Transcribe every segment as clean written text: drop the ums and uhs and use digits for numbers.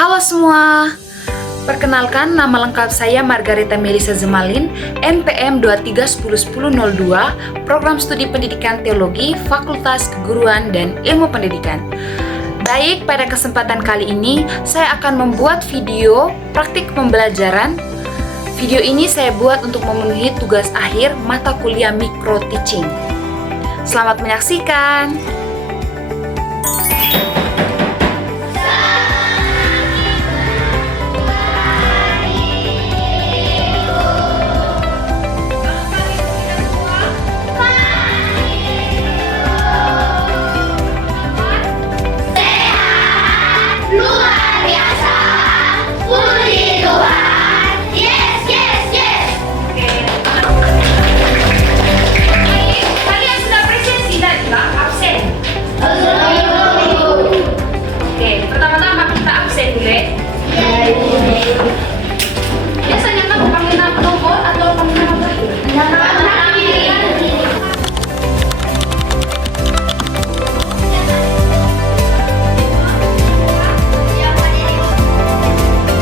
Halo semua, perkenalkan nama lengkap saya Margareta Melisa Zemalin, NPM 23101002, Program Studi Pendidikan Teologi, Fakultas Keguruan dan Ilmu Pendidikan. Baik, pada kesempatan kali ini saya akan membuat video praktik pembelajaran. Video ini saya buat untuk memenuhi tugas akhir mata kuliah Micro Teaching. Selamat menyaksikan. Biasanya kamu panggil nama nomor atau panggil nama terakhir?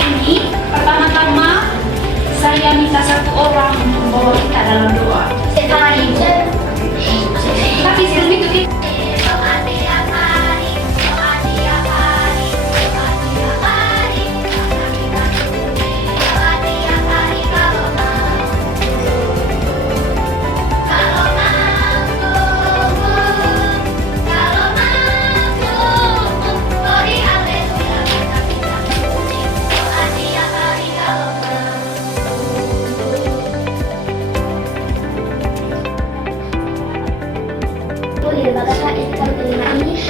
Ini pertama-tama saya minta satu orang untuk membawa kita dalam doa. Tapi sebelum itu kita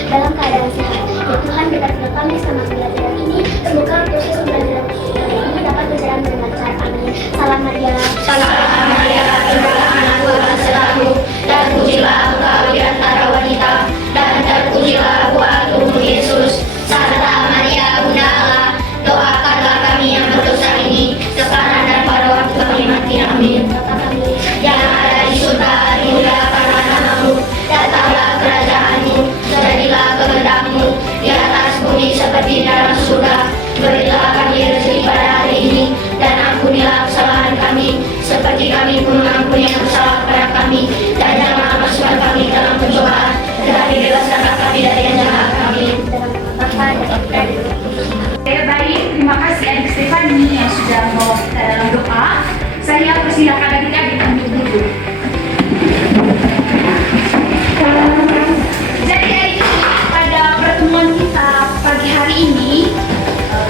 dalam keadaan sehat. Ya Tuhan, berkati kami selama pembelajaran ini. Semoga proses pembelajaran ini dapat berjalan dengan lancar. Amin. Salam Maria. Salam Maria, terpujilah Tuhan selalu, dan pujilah Engkau di antara wanita, dan terpujilah buah tubuh Yesus. Santa Maria, Bunda Allah, doakanlah kami yang berdosa ini, sekarang dan pada waktu kami mati. Amin. Yang ada di surga, dimuliakanlah namamu, datanglah kerajaanmu, jadilah kehendakmu di atas bumi seperti dalam surga. Berilah kami rezeki pada hari ini, dan ampunilah kesalahan kami seperti kami pun mengampuni yang bersalah kepada kami, dan janganlah masukkan kami dalam pencobaan, tetapi bebaskanlah kami dari yang jahat. Amin. Baik, terima kasih adik Stefani yang sudah membawa kita dalam doa. Saya persilakan adik-adik untuk duduk. Jadi adik, pada pertemuan kita pagi hari ini,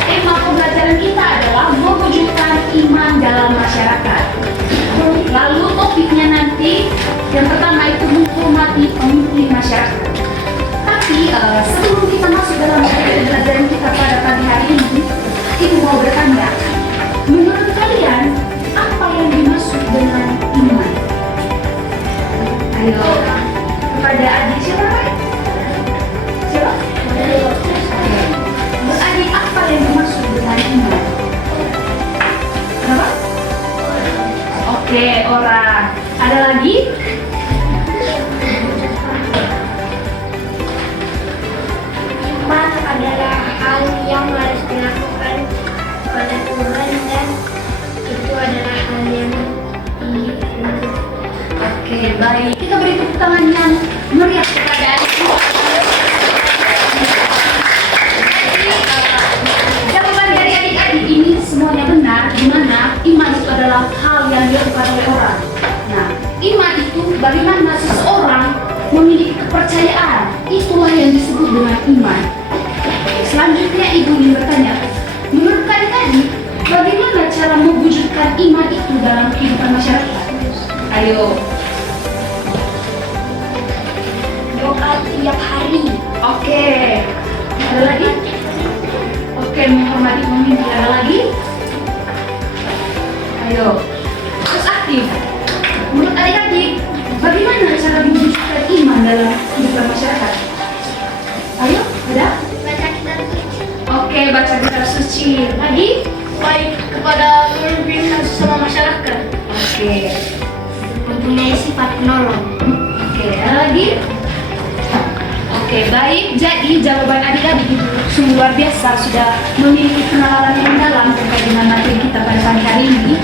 tema pembelajaran kita adalah mewujudkan iman dalam masyarakat. Lalu topiknya nanti yang pertama itu menghormati pemimpin masyarakat. Tapi sebelum kita masuk dalam pembelajaran kita pada pagi hari ini, Ibu mau bertanya, menurut kalian apa yang dimaksud dengan iman? Ayo, kepada adik siapa Pak? Siapa? Adik, apa yang dimaksud dengan iman? Kenapa? Oke, orang. Ada lagi? Iman adalah hal yang harus dilakukan oleh Tuhan, dan itu adalah hal yang dihidup. Oke, baik. Kita beri tepuk tangan yang meriah kepada adik. Jawaban dari adik-adik ini semuanya benar, di mana iman itu adalah hal yang dilakukan oleh orang. Nah, iman itu bagaimana seseorang memiliki kepercayaan, itulah yang disebut dengan iman. Selanjutnya Ibu ingin bertanya, menurut adik-adik, bagaimana cara mewujudkan iman itu dalam kehidupan masyarakat? Ayo. Doa tiap hari. Oke. Ada lagi? Oke, menghormati pemimpin. Ada lagi? Ayo. Terus aktif. Menurut adik-adik, bagaimana cara mewujudkan iman dalam kehidupan masyarakat? Ayo, ada? Baca kitab suci. Oke, baca kitab suci. Lagi? Baik kepada pemimpin dan sesama masyarakat. Oke. Mempunyai sifat penolong. Oke, ada lagi? Oke, baik. Jadi jawaban adik-adik itu sungguh luar biasa, sudah memiliki kenalan yang dalam terkait dengan materi kita pada pagi hari ini.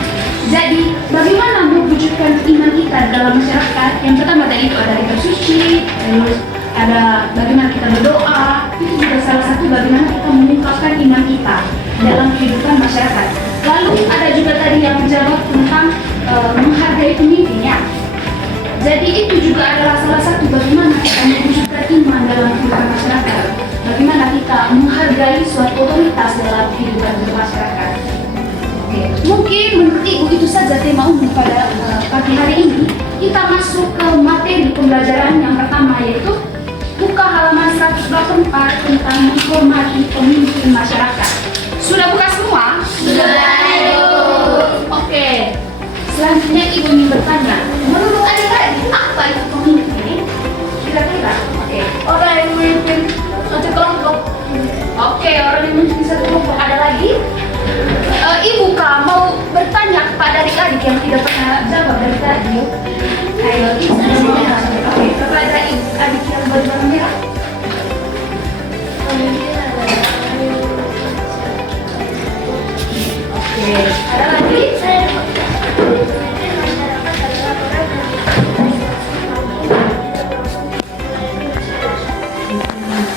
Jadi, bagaimana mewujudkan iman kita dalam masyarakat? Yang pertama tadi itu ada ritual suci, terus ada bagaimana kita berdoa. Itu juga salah satu bagaimana kita mengungkapkan iman kita dalam kehidupan masyarakat. Lalu ada juga tadi yang menjawab tentang menghargai pemimpinnya. Jadi itu juga adalah salah satu bagaimana kita mewujudkan iman dalam kehidupan masyarakat. Bagaimana kita menghargai suatu otoritas dalam kehidupan bermasyarakat. Oke, mungkin menurut Ibu itu saja tema umum pada pagi hari ini. Kita masuk ke materi pembelajaran yang pertama, yaitu buka halaman 184 tentang menghormati pemimpin masyarakat. Sudah buka semua? Sudah. Oke. Selanjutnya Ibu ingin bertanya, menurut adik-adik apa itu pemimpin? Kira-kira? Oke. Orang yang memimpin suatu kelompok. Oke, orang yang memimpin satu kelompok. Ada lagi? Ibu Kak mau bertanya kepada adik-adik yang tidak pernah jawab dari tadi. Ayo, Ibu. Oke, kepada adik yang berwarna merah. Oke, ada lagi?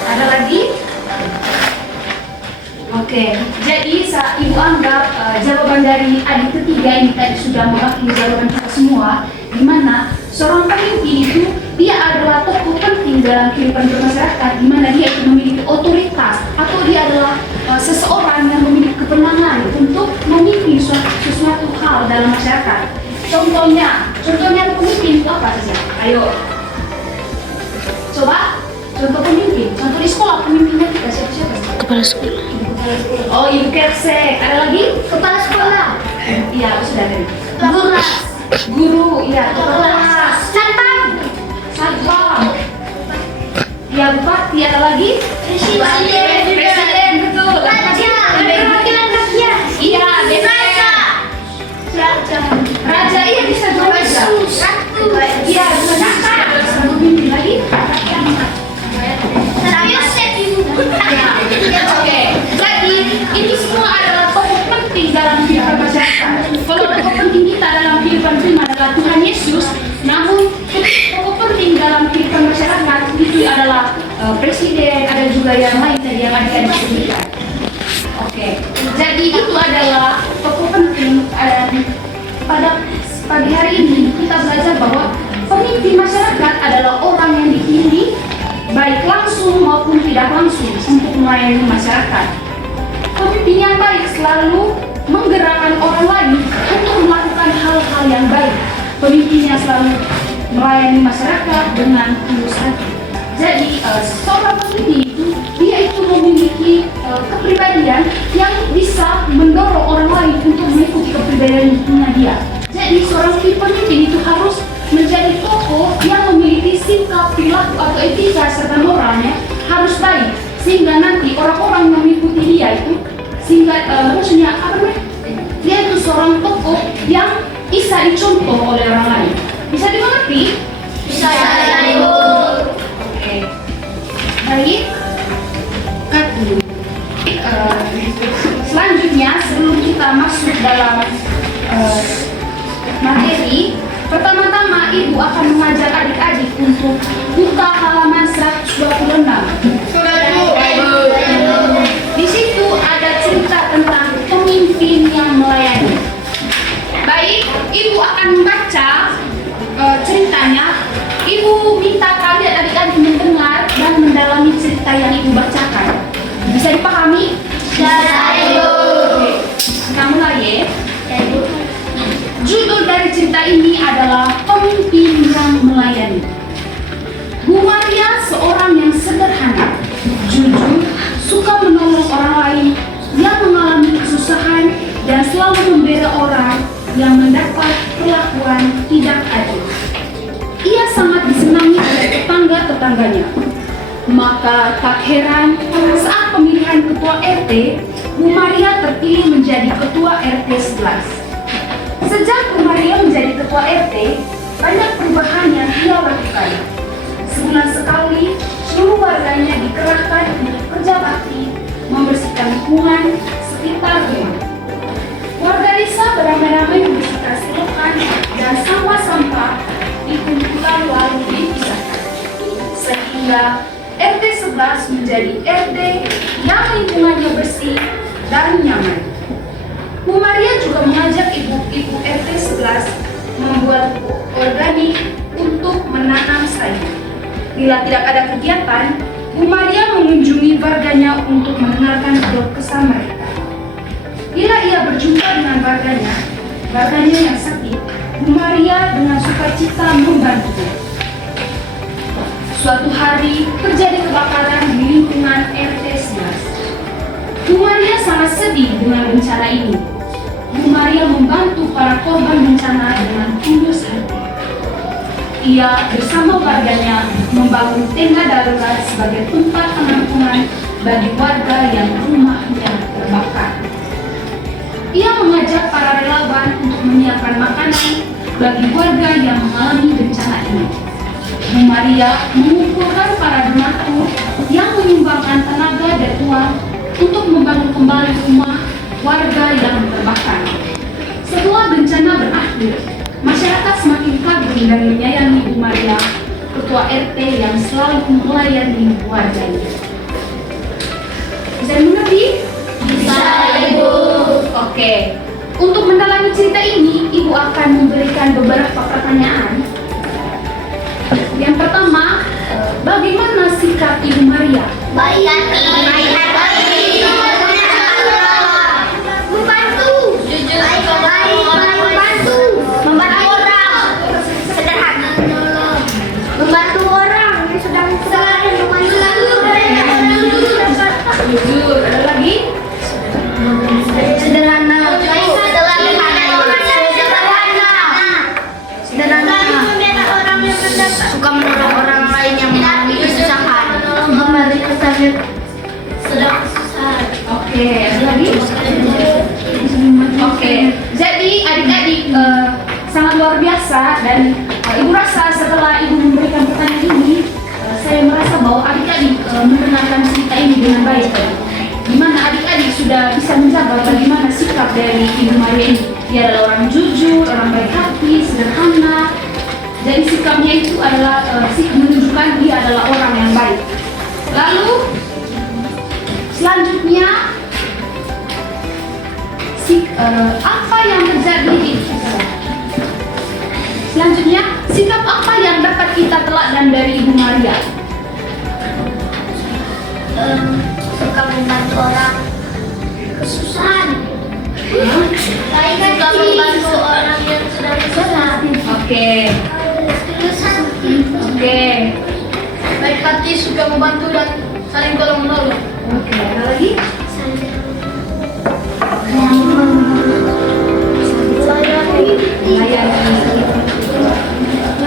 Ada lagi? Oke, jadi Ibu anggap jawaban dari adik ketiga ini tadi sudah mewakili jawaban kita semua, di mana seorang pemimpin itu dia adalah tokoh penting dalam kehidupan bermasyarakat, di mana dia itu memiliki otoritas atau dia adalah seseorang yang memiliki kewenangan untuk memimpin sesuatu hal dalam masyarakat. Contohnya pemimpin itu apa saja? Ayo, coba contoh pemimpin. Contoh di sekolah pemimpinnya kita siapa? Kepala sekolah. Oh, Ibu Kepse. Ada lagi? Kepala sekolah. Iya, sudah tadi. Guru, iya, kelas. Satpam. Iya, Bupati. Ada lagi? Presiden, betul. Perwakilan rakyat. Iya, DPR. Raja, iya bisa juga. Iya, bisa. Pemimpin lagi? Oke, jadi ini semua adalah tokoh penting dalam kehidupan masyarakat. Kalau tokoh penting kita dalam kehidupan prima adalah Tuhan Yesus, namun tokoh penting dalam kehidupan masyarakat itu adalah presiden, ada juga yang lain tadi yang adik-adik sebutkan. Oke, jadi itu adalah tokoh penting. Pada pagi hari ini kita belajar bahwa pemimpin masyarakat adalah orang yang dipilih baik langsung maupun tidak langsung untuk melayani masyarakat. Pemimpin yang baik selalu menggerakkan orang lain untuk melakukan hal-hal yang baik. Pemimpin yang selalu melayani masyarakat dengan tulus hati. Jadi seorang pemimpin itu dia itu memiliki kepribadian yang bisa mendorong orang lain untuk mengikuti kepribadiannya dia. Jadi seorang pemimpin itu harus menjadi tokoh yang memiliki sikap, perilaku atau etika serta moralnya harus baik, sehingga nanti orang-orang yang mengikuti dia itu maksudnya dia itu seorang tokoh yang bisa dicontoh oleh orang lain. Bisa dimengerti? Bisa, Ibu. Oke. Baik. Selanjutnya sebelum kita masuk dalam materi, pertama-tama Ibu akan mengajak adik-adik untuk buka halaman 126. Di situ ada cerita tentang pemimpin yang melayani. Baik, Ibu akan membaca ceritanya. Ibu minta kalian adik-adik mendengar dan mendalami cerita yang Ibu bacakan. Bisa dipahami? Bisa, Ibu. Kita mulai ya. Judul dari cerita ini adalah Pemimpin yang Melayani. Bu Maria seorang yang sederhana, jujur, suka menolong orang lain, yang mengalami kesusahan dan selalu membela orang yang mendapat perlakuan tidak adil. Ia sangat disenangi oleh tetangga-tetangganya. Maka tak heran saat pemilihan ketua RT, Bu Maria terpilih menjadi ketua RT 11. Sejak Bu Maria menjadi ketua RT, banyak perubahan yang ia lakukan. Sebulan sekali, seluruh warganya dikerahkan untuk kerja bakti membersihkan lingkungan sekitar rumah. Warga desa beramai-ramai membersihkan selokan dan sampah-sampah dikumpulkan lalu dipisahkan, sehingga RT 11 menjadi RT yang lingkungannya bersih dan nyaman. Bu Maria juga mengajak ibu-ibu RT 11 membuat pupuk organik untuk menanam sayur. Bila tidak ada kegiatan, Bu Maria mengunjungi warganya untuk mendengarkan keluh kesah mereka. Bila ia berjumpa dengan warganya yang sakit, Bu Maria dengan sukacita membantunya. Suatu hari terjadi kebakaran di lingkungan RT 11. Bu Maria sangat sedih dengan bencana ini. Bu Maria membantu para korban bencana dengan tulus hati. Ia bersama warganya membangun tenda darurat sebagai tempat penampungan bagi warga yang rumahnya terbakar. Ia mengajak para relawan untuk menyiapkan makanan bagi warga yang mengalami bencana ini. Bu Maria mengumpulkan para donatur yang menyumbangkan tenaga dan uang untuk membangun kembali rumah warga yang terbakar. Setelah bencana berakhir, masyarakat semakin kagum dan menyayangi Bu Maria, ketua RT yang selalu melayani warganya. Bisa mengerti? Bisa, Ibu. Oke. Untuk mendalami cerita ini, Ibu akan memberikan beberapa pertanyaan. Yang pertama, bagaimana sikap Ibu Maria? Baik, membantu, jujur, membantu orang, sederhana, membantu orang yang sedang kesulitan, Jujur. Ada lagi? sederhana, suka menolong orang lain yang mengalami kesusahan, memberi kesabaran sedang kesusahan. Oke. Ada lagi? Oke. Jadi adik-adik sangat luar biasa dan Ibu rasa setelah Ibu memberikan pertanyaan ini, saya merasa bahwa adik-adik mendengarkan cerita ini dengan baik. Di mana adik-adik sudah bisa menjaga bagaimana sikap dari Ibu Maria ini. Dia adalah orang jujur, orang baik hati, sederhana. Jadi sikapnya itu adalah menunjukkan dia adalah orang yang baik. Lalu selanjutnya apa yang terjadi di selanjutnya sikap apa yang dapat kita teladan dari Ibu Maria? Suka membantu orang kesusahan, suka membantu orang yang sedang kesusahan. Oke. Oke. Baik hati, suka membantu dan saling tolong menolong. Oke. Ada lagi?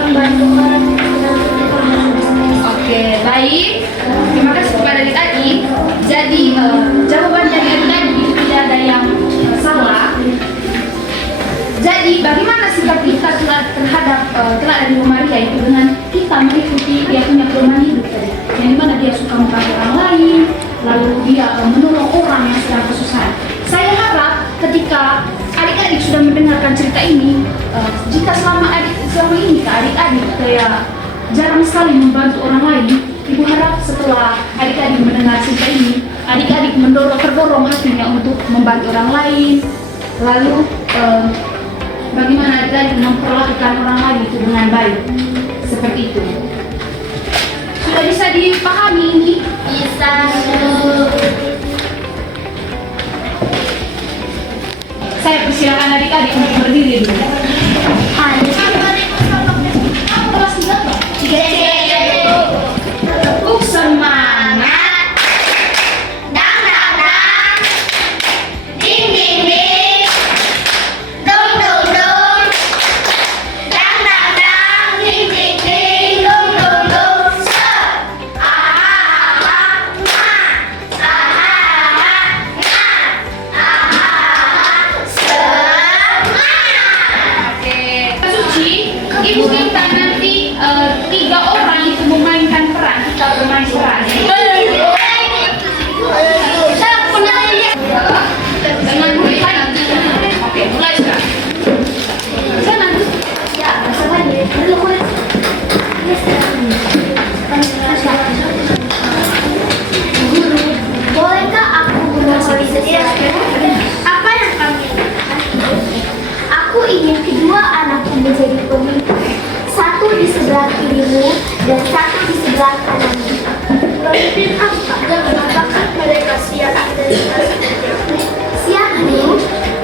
Membantu orang. Oke, baik. Terima kasih kepada adik-adik. Jadi jawaban dari adik-adik tidak ada yang salah. Jadi bagaimana sikap kita terhadap teladan Ibu Maria itu dengan kita mengikuti dia punya perubahan hidup tadi, yang dimana dia suka membantu orang lain, lalu dia menolong orang yang sedang kesusahan. Saya harap ketika adik-adik sudah mendengarkan cerita ini, jika selama ini adik-adik kayak jarang sekali membantu orang lain, Ibu harap setelah adik-adik mendengar cerita ini, adik-adik terdorong hatinya untuk membantu orang lain, lalu bagaimana adik-adik memperlakukan orang lain itu dengan baik, seperti itu. Sudah bisa dipahami ini? Bisa. Saya persilakan adik-adik untuk berdiri dulu. Kelas 3. Tepuk semangat. Dang dang dang, ding ding ding, dong dong dong, dang dang dang, ding ding ding, dong dong dong. Semangat. Apa yang kami inginkan itu? Aku ingin kedua anakku menjadi pemimpin. Satu di sebelah kirimu dan satu di sebelah kananmu. Pemimpin apa? Apakah mereka siap Siap, Bu?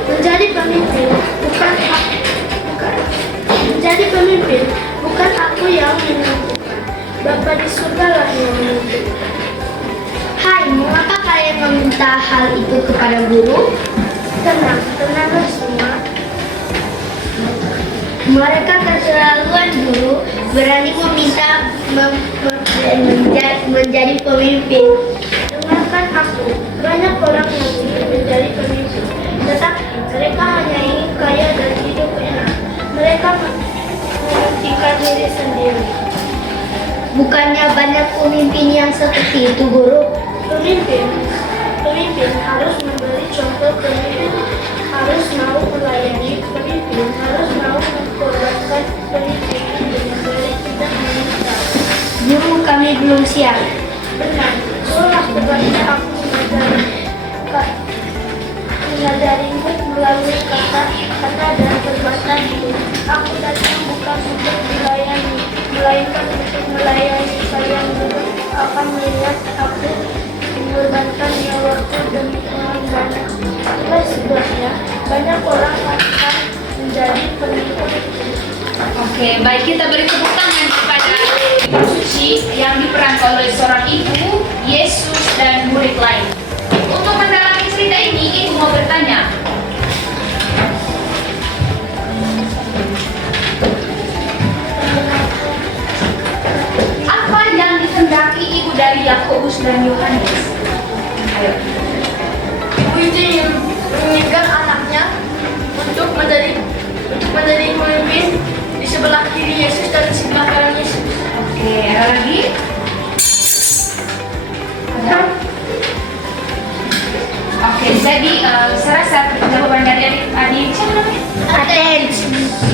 menjadi pemimpin? Menjadi pemimpin bukan aku yang menentukan. Bapa di surga lah yang menentukan. Hai, mengapa kalian meminta hal itu kepada guru? Tenanglah semua. Mereka keterlaluan guru, berani meminta menjadi pemimpin. Dengarkan aku, banyak orang yang ingin menjadi pemimpin, tetapi mereka hanya ingin kaya dan hidup enak. Mereka mementingkan diri sendiri. Bukannya banyak pemimpin yang seperti itu, guru? Pemimpin harus memberi contoh, pemimpin harus mau melayani, pemimpin harus mau mengkorbankan, pemimpin dengan baik tidak meminta. Guru, kami belum siap. Benar, itulah tugasnya aku mengajarimu melalui kata-kata dan perbuatanku. Aku datang bukan untuk dilayani, melainkan untuk melayani. Kalian dulu akan melihat aku mengorbankan nyawaku demi orang banyak. Itulah sebabnya banyak orang akan menjadi pemimpin. Oke, baik, kita beri tepuk tangan kepada Ibu Suci yang diperankan oleh seorang ibu, Yesus, dan murid lain. Untuk mendalami cerita ini, ibu mau bertanya. Apa yang dikehendaki ibu dari Yakobus dan Yohanes? Ayo. Ibu itu yang menginginkan anaknya untuk menjadi pemimpin di sebelah kiri Yesus dan di sebelah kanan Yesus. Oke, ada lagi? Ada? Oke, jadi saya rasa jawaban dari adik siapa namanya? Atens.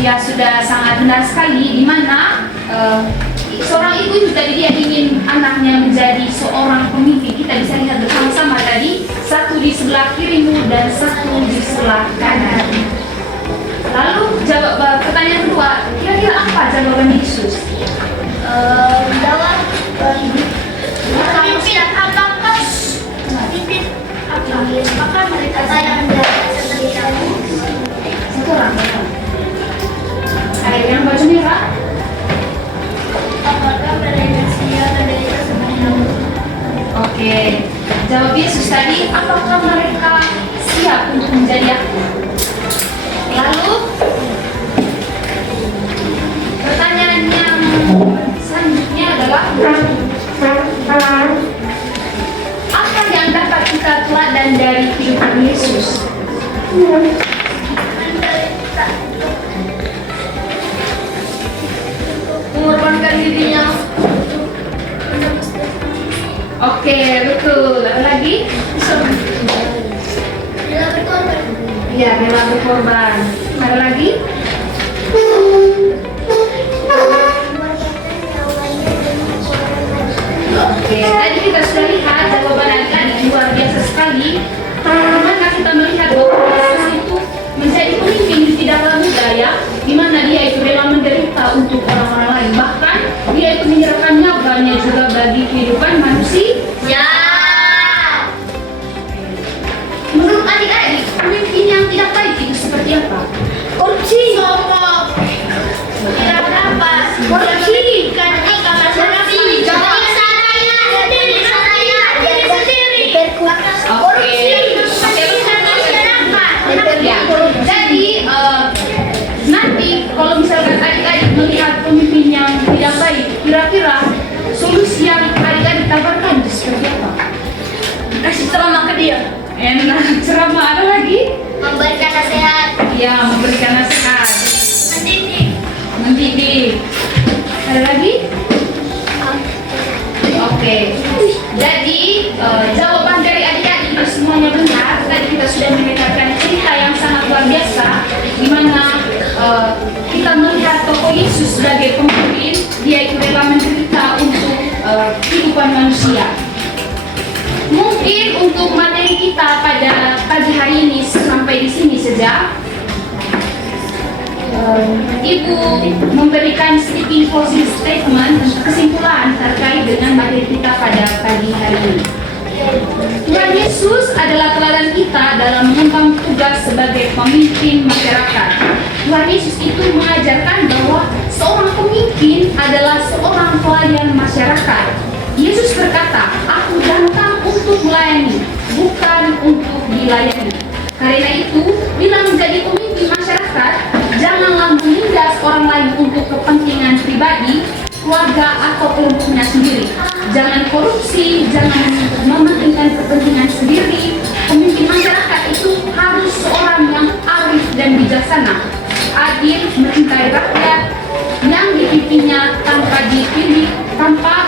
Ya, sudah sangat benar sekali, di mana seorang ibu itu tadi dia ingin anaknya menjadi seorang pemimpin. Kita bisa lihat bersama-sama tadi, satu di sebelah kirimu dan satu di sebelah kanan. Lalu pertanyaan kedua, kira-kira apa jawaban Yesus? Jawab pemimpin apakah pemimpin apa? Apakah mereka yang seperti kamu? Satu orang. Ada yang baju merah? Apakah mereka siap menderita seperti kamu? Oke, jawab Yesus tadi, apakah mereka siap untuk menjadi aku? Lalu, pertanyaan yang selanjutnya adalah, apa yang dapat kita teladan dari kehidupan Yesus? Menderita, mengorbankan dirinya untuk menembus. Oke, betul. Ada lagi? Bila berkorban. Ya, rela berkorban. Ada lagi? Oke, tadi kita sudah lihat jawaban adik-adik luar biasa sekali. Dimana kita melihat bahwa Yesus itu menjadi pemimpin di tidaklah muda ya, dimana dia itu rela menderita untuk orang-orang lain. Bahkan dia itu menyerahkan nyawanya juga bagi kehidupan manusia. Ya. Menurut adik-adik, pemimpin yang tidak baik itu seperti apa? Korupsi. Sombong. Tidak dapat. Korupsi. Karena masyarakat. Jadi nanti kalau misalkan adik-adik melihat pemimpin yang tidak baik, kira-kira solusi yang adik-adik tawarkan itu seperti apa? kasih ceramah ke dia. Enak, ceramah ada lagi? Memberikan nasihat. Ya, memberikan nasihat, Mendidik. mendidik. Ada lagi? Oke. Jadi jawaban dari adik-adik itu semuanya benar. Tadi kita sudah mendengarkan cerita yang sangat luar biasa, di mana kita melihat tokoh Yesus sebagai pemimpin. Dia itu rela menderita untuk kehidupan manusia. Mungkin untuk materi kita pada saja Ibu memberikan speaking closing statement kesimpulan terkait dengan materi kita pada pagi hari ini. Tuhan Yesus adalah teladan kita dalam mengemban tugas sebagai pemimpin masyarakat. Tuhan Yesus itu mengajarkan bahwa seorang pemimpin adalah seorang pelayan masyarakat. Yesus berkata, "Aku datang untuk melayani, bukan untuk dilayani." Karena itu, bila menjadi pemimpin masyarakat, janganlah menindas orang lain untuk kepentingan pribadi, keluarga atau kelompoknya sendiri. Jangan korupsi, jangan mementingkan kepentingan sendiri. Pemimpin masyarakat itu harus seorang yang arif dan bijaksana, adil, mencintai rakyat, yang dipimpinnya tanpa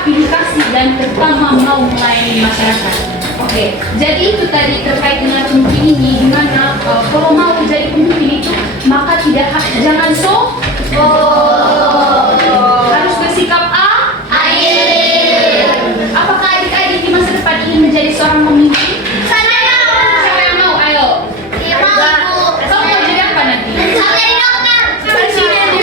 pilih kasih dan terutama mau melayani masyarakat. Oke, jadi itu tadi terkait dengan pemimpin ini, dimana kalau mau jadi pemimpin itu maka jangan harus bersikap apakah adik-adik di masa depan ingin menjadi seorang pemimpin? Siapa yang mau? Ayo. Kamu mau jadi apa nanti? Presiden.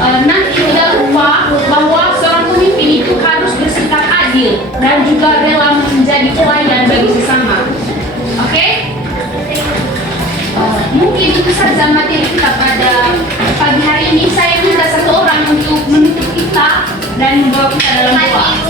Nanti tidak lupa bahwa seorang pemimpin itu harus bersikap adil dan juga rela menjadi pelayan bagi sesama. Oke? Mungkin itu saja materi kita pada pagi hari ini. Saya minta satu orang untuk menutup kita dan membawa kita dalam doa.